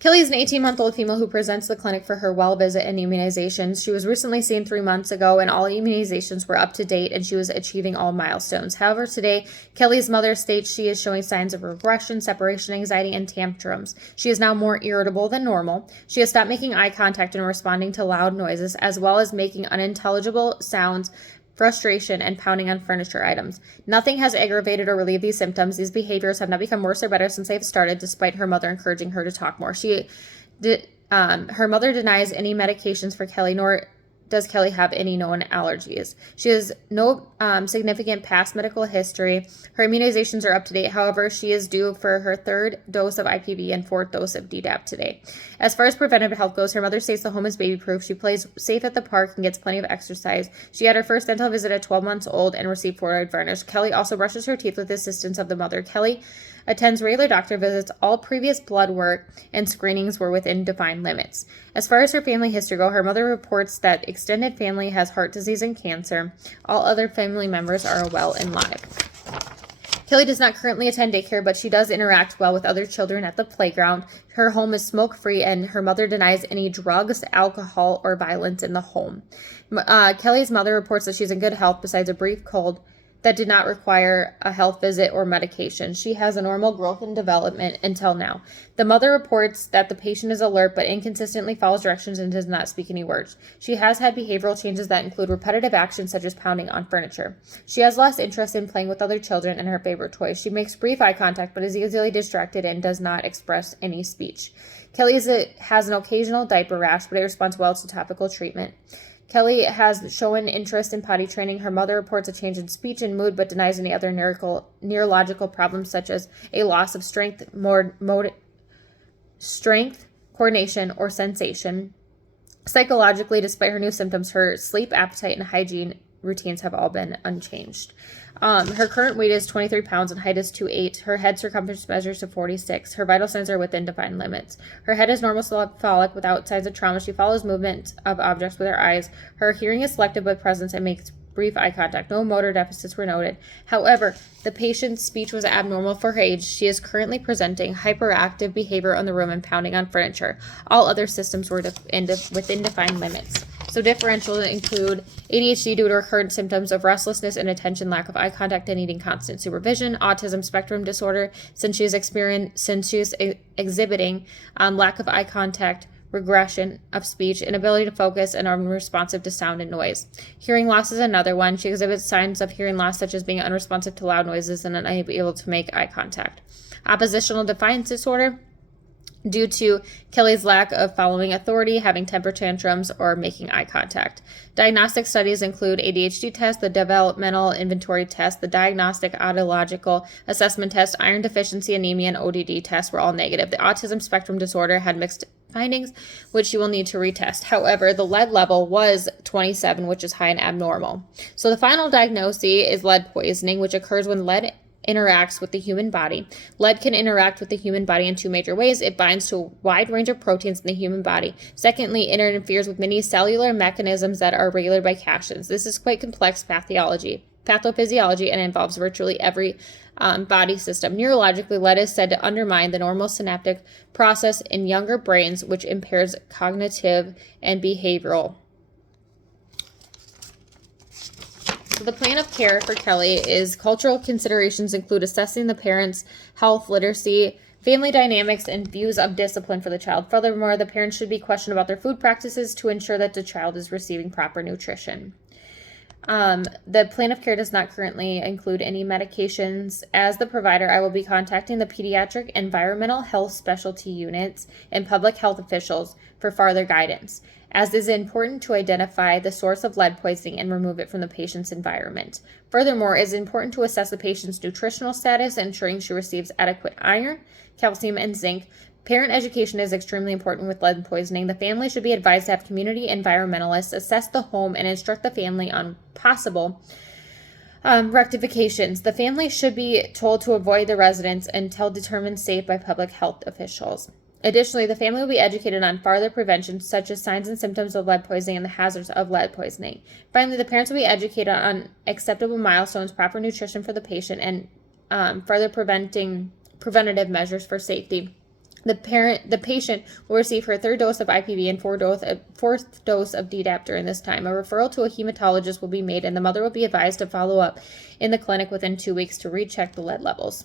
Kelly is an 18-month-old female who presents to the clinic for her well visit and immunizations. She was recently seen 3 months ago, and all immunizations were up to date, and she was achieving all milestones. However, today, Kelly's mother states she is showing signs of regression, separation anxiety, and tantrums. She is now more irritable than normal. She has stopped making eye contact and responding to loud noises, as well as making unintelligible sounds, frustration, and pounding on furniture items. Nothing has aggravated or relieved these symptoms. These behaviors have not become worse or better since they've started, despite her mother encouraging her to talk more. Her mother denies any medications for Kelly, nor does Kelly have any known allergies. She has no significant past medical history. Her immunizations are up to date. However, she is due for her 3rd dose of IPV and 4th dose of DDaP today. As far as preventative health goes, her mother states the home is baby-proof. She plays safe at the park and gets plenty of exercise. She had her first dental visit at 12 months old and received fluoride varnish. Kelly also brushes her teeth with the assistance of the mother. Kelly attends regular doctor visits. All previous blood work and screenings were within defined limits. As far as her family history go, her mother reports that extended family has heart disease and cancer. All other family members are well and live. Kelly does not currently attend daycare, but she does interact well with other children at the playground. Her home is smoke-free, and her mother denies any drugs, alcohol, or violence in the home. Kelly's mother reports that she's in good health besides a brief cold that did not require a health visit or medication. She has a normal growth and development until now. The mother reports that the patient is alert but inconsistently follows directions and does not speak any words. She has had behavioral changes that include repetitive actions such as pounding on furniture. She has lost interest in playing with other children and her favorite toys. She makes brief eye contact but is easily distracted and does not express any speech. Kelly has an occasional diaper rash, but it responds well to topical treatment. Kelly has shown interest in potty training. Her mother reports a change in speech and mood, but denies any other neurological problems such as a loss of strength, coordination, or sensation. Psychologically, despite her new symptoms, her sleep, appetite, and hygiene routines have all been unchanged. Her current weight is 23 pounds and height is 2'8". Her head circumference measures to 46. Her vital signs are within defined limits. Her head is normal cephalic without signs of trauma. She follows movement of objects with her eyes. Her hearing is selective with presence and makes brief eye contact. No motor deficits were noted. However, the patient's speech was abnormal for her age. She is currently presenting hyperactive behavior in the room and pounding on furniture. All other systems were within defined limits. So differentials include ADHD due to recurrent symptoms of restlessness, inattention, lack of eye contact, and needing constant supervision. Autism spectrum disorder, since she is exhibiting lack of eye contact, regression of speech, inability to focus, and unresponsive to sound and noise. Hearing loss is another one. She exhibits signs of hearing loss such as being unresponsive to loud noises and unable to make eye contact. Oppositional defiance disorder, due to Kelly's lack of following authority, having temper tantrums, or making eye contact. Diagnostic studies include ADHD test, the developmental inventory test, the diagnostic audiological assessment test, iron deficiency, anemia, and ODD tests were all negative. The autism spectrum disorder had mixed findings, which she will need to retest. However, the lead level was 27, which is high and abnormal. So the final diagnosis is lead poisoning, which occurs when lead interacts with the human body. Lead can interact with the human body in two major ways. It binds to a wide range of proteins in the human body. Secondly, it interferes with many cellular mechanisms that are regulated by cations. This is quite complex pathophysiology and involves virtually every body system. Neurologically, lead is said to undermine the normal synaptic process in younger brains, which impairs cognitive and behavioral. So the plan of care for Kelly is cultural considerations include assessing the parents' health, literacy, family dynamics, and views of discipline for the child. Furthermore, the parents should be questioned about their food practices to ensure that the child is receiving proper nutrition. The plan of care does not currently include any medications. As the provider, I will be contacting the pediatric environmental health specialty units and public health officials for further guidance, as it is important to identify the source of lead poisoning and remove it from the patient's environment. Furthermore, it is important to assess the patient's nutritional status, ensuring she receives adequate iron, calcium, and zinc. Parent education is extremely important with lead poisoning. The family should be advised to have community environmentalists assess the home and instruct the family on possible rectifications. The family should be told to avoid the residence until determined safe by public health officials. Additionally, the family will be educated on further prevention, such as signs and symptoms of lead poisoning and the hazards of lead poisoning. Finally, the parents will be educated on acceptable milestones, proper nutrition for the patient, and further preventative measures for safety. The patient will receive her third dose of IPV and fourth dose of DDaP during this time. A referral to a hematologist will be made, and the mother will be advised to follow up in the clinic within 2 weeks to recheck the lead levels.